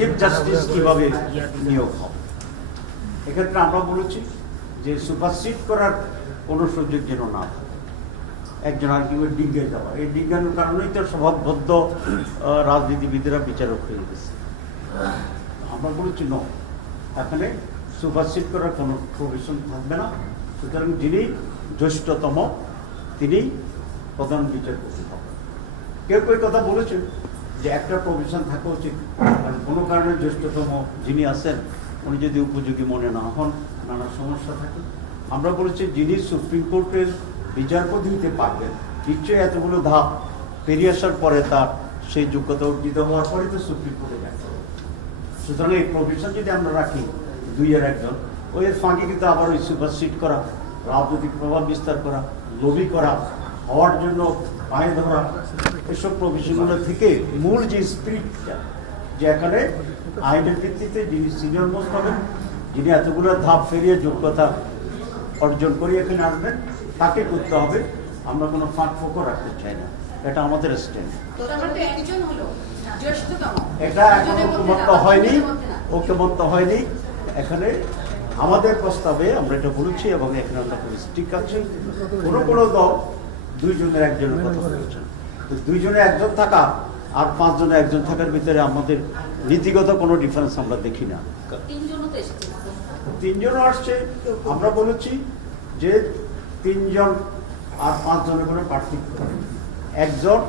Chief justice কিভাবে নিয়োগ হবে। এক্ষেত্রে আমরা বলেছি যে সুপারসিড করার কোনো সুযোগ যেন না থাকে, একজন আর কি ডিগ্গে যাওয়া, এই ডিজ্ঞানের কারণেই তো স্বভাববদ্ধ রাজনীতিবিদরা বিচারক হয়ে গেছে। আমরা বলেছি ন, এখানে সুপারসিড করার কোনো প্রভিশন থাকবে না। সুতরাং যিনি জ্যেষ্ঠতম তিনি প্রধান বিচারপতি হবেন। কেউ কেউ কথা বলেছেন যে একটা প্রভিশন থাকা উচিত, কারণ কোনো কারণে জ্যেষ্ঠতম যিনি আছেন উনি যদি উপযোগী মনে না হন, নানা সমস্যা থাকে। আমরা বলেছি যিনি সুপ্রিম কোর্টের বিচারপতি হতে পারবেন, নিশ্চয়ই এতগুলো ধাপ পেরিয়ে আসার পরে তার সেই যোগ্যতা অর্জিত হওয়ার পরে তো সুপ্রিম কোর্টে যায়। সুতরাং এই প্রভিশন যদি আমরা রাখি দুইয়ের একজন, ওই ফাঁকে কিন্তু আবার ওই সুপারসিড করা, রাজনৈতিক প্রভাব বিস্তার করা, লবি করা, হওয়ার জন্য পায়ে ধরা, এসব প্রভিশনগুলো থেকে মূল যে স্পিরিটটা, যে এখানে আইনের ভিত্তিতে যিনি সিনিয়র মোস্ট হবেন, যিনি এতগুলো ধাপ ফেরিয়ে যোগ্যতা অর্জন করে এখানে আসবেন, তাকে করতে হবে। আমরা কোনো ফাঁক ফোঁকও রাখতে চাই না, এটা আমাদের স্ট্যান্ড। এটা এখন ঐক্যমত্য হয়নি, ঐক্যমত্য হয়নি। এখানে আমাদের প্রস্তাবে আমরা এটা বলেছি এবং এখানে আমরা ঠিক আছে। কোনো দল দুইজনের একজনের কথা বলেছেন, দুইজনে একজন থাকা আর পাঁচজনে একজন থাকার ভিতরে আমাদের নীতিগত কোনো ডিফারেন্স আমরা দেখি না। তিনজনও আসছে, আমরা বলেছি যে তিনজন আর পাঁচজনের কোনো পার্থক্য নেই, একজন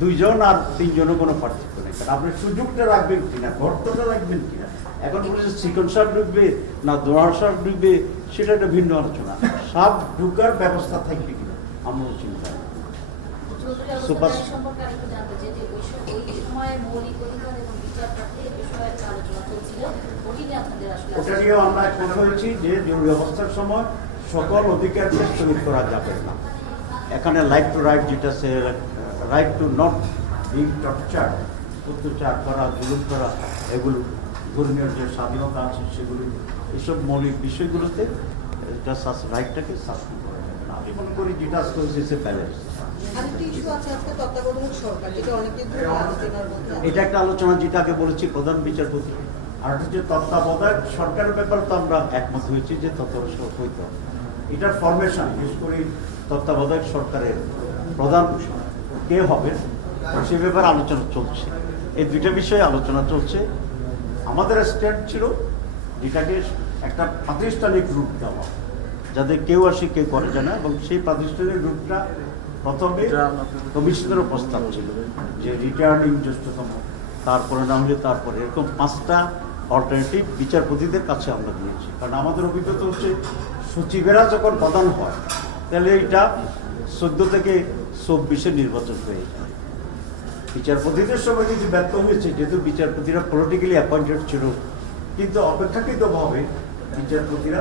দুইজন আর তিনজনও কোনো পার্থক্য নেই। কারণ আপনি সুযোগটা রাখবেন কিনা, গর্তটা রাখবেন কিনা, এখন বলেছে চিকন সার ঢুকবে না দোয়ার সার ঢুকবে, সেটা একটা ভিন্ন আলোচনা। সাপ ঢুকার ব্যবস্থা থাকবে কিনা আমরা চিন্তা। ওটা নিয়েও আমরা একমত হয়েছি যে জরুরি অবস্থার সময় সকল অধিকারকে স্থগিত করা যাবে না। এখানে লাইক টু রাইট যেটা আছে, right to not being torture, অত্যাচার করা, জুলুম করা, এগুলো ধর্মীয় যে স্বাধীনতা আছে সেগুলো, এসব মৌলিক বিষয়গুলোতে রাইটটাকে সাসপেন্ড করা যাবে না। আমি মনে করি যেটা হচ্ছে ব্যালেন্স। এটা একটা আলোচনা যেটা আগে বলেছি প্রধান বিচারপতি, আর হচ্ছে তত্ত্বাবধায়ক সরকারের ব্যাপারে তো আমরা একমত হয়েছি যে তত্ত্বাবধায়ক হইতে হবে। এটার ফরমেশন, বিশেষ করে তত্ত্বাবধায়ক সরকারের প্রধান কে হবে সে ব্যাপারে আলোচনা চলছে। এই দুইটা বিষয়ে আলোচনা চলছে। আমাদের স্ট্যান্ড ছিল যেটাকে একটা প্রাতিষ্ঠানিক রূপ দেওয়া, যাতে কেউ আসে কেউ করে যায় না, এবং সেই প্রাতিষ্ঠানিক রূপটা প্রথমে কমিশনেরও প্রস্তাব ছিল যে রিটার্নিং জ্যেষ্ঠতম, তারপরে না হলে তারপরে, এরকম 5টা অল্টারনেটিভ বিচারপতিদের কাছে আমরা দিয়েছি। কারণ আমাদের অভিজ্ঞতা হচ্ছে সচিবেরা যখন প্রধান হয় তাহলে এটা 14 থেকে 24 নির্বাচন হয়ে যায়। বিচারপতিদের সময় কিন্তু ব্যর্থ হয়েছে, যেহেতু বিচারপতিরা পলিটিক্যালি অ্যাপয়েন্টেড ছিল, কিন্তু অপেক্ষাকৃতভাবে বিচারপতিরা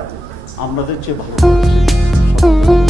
আমাদের চেয়ে ভালো করেছে।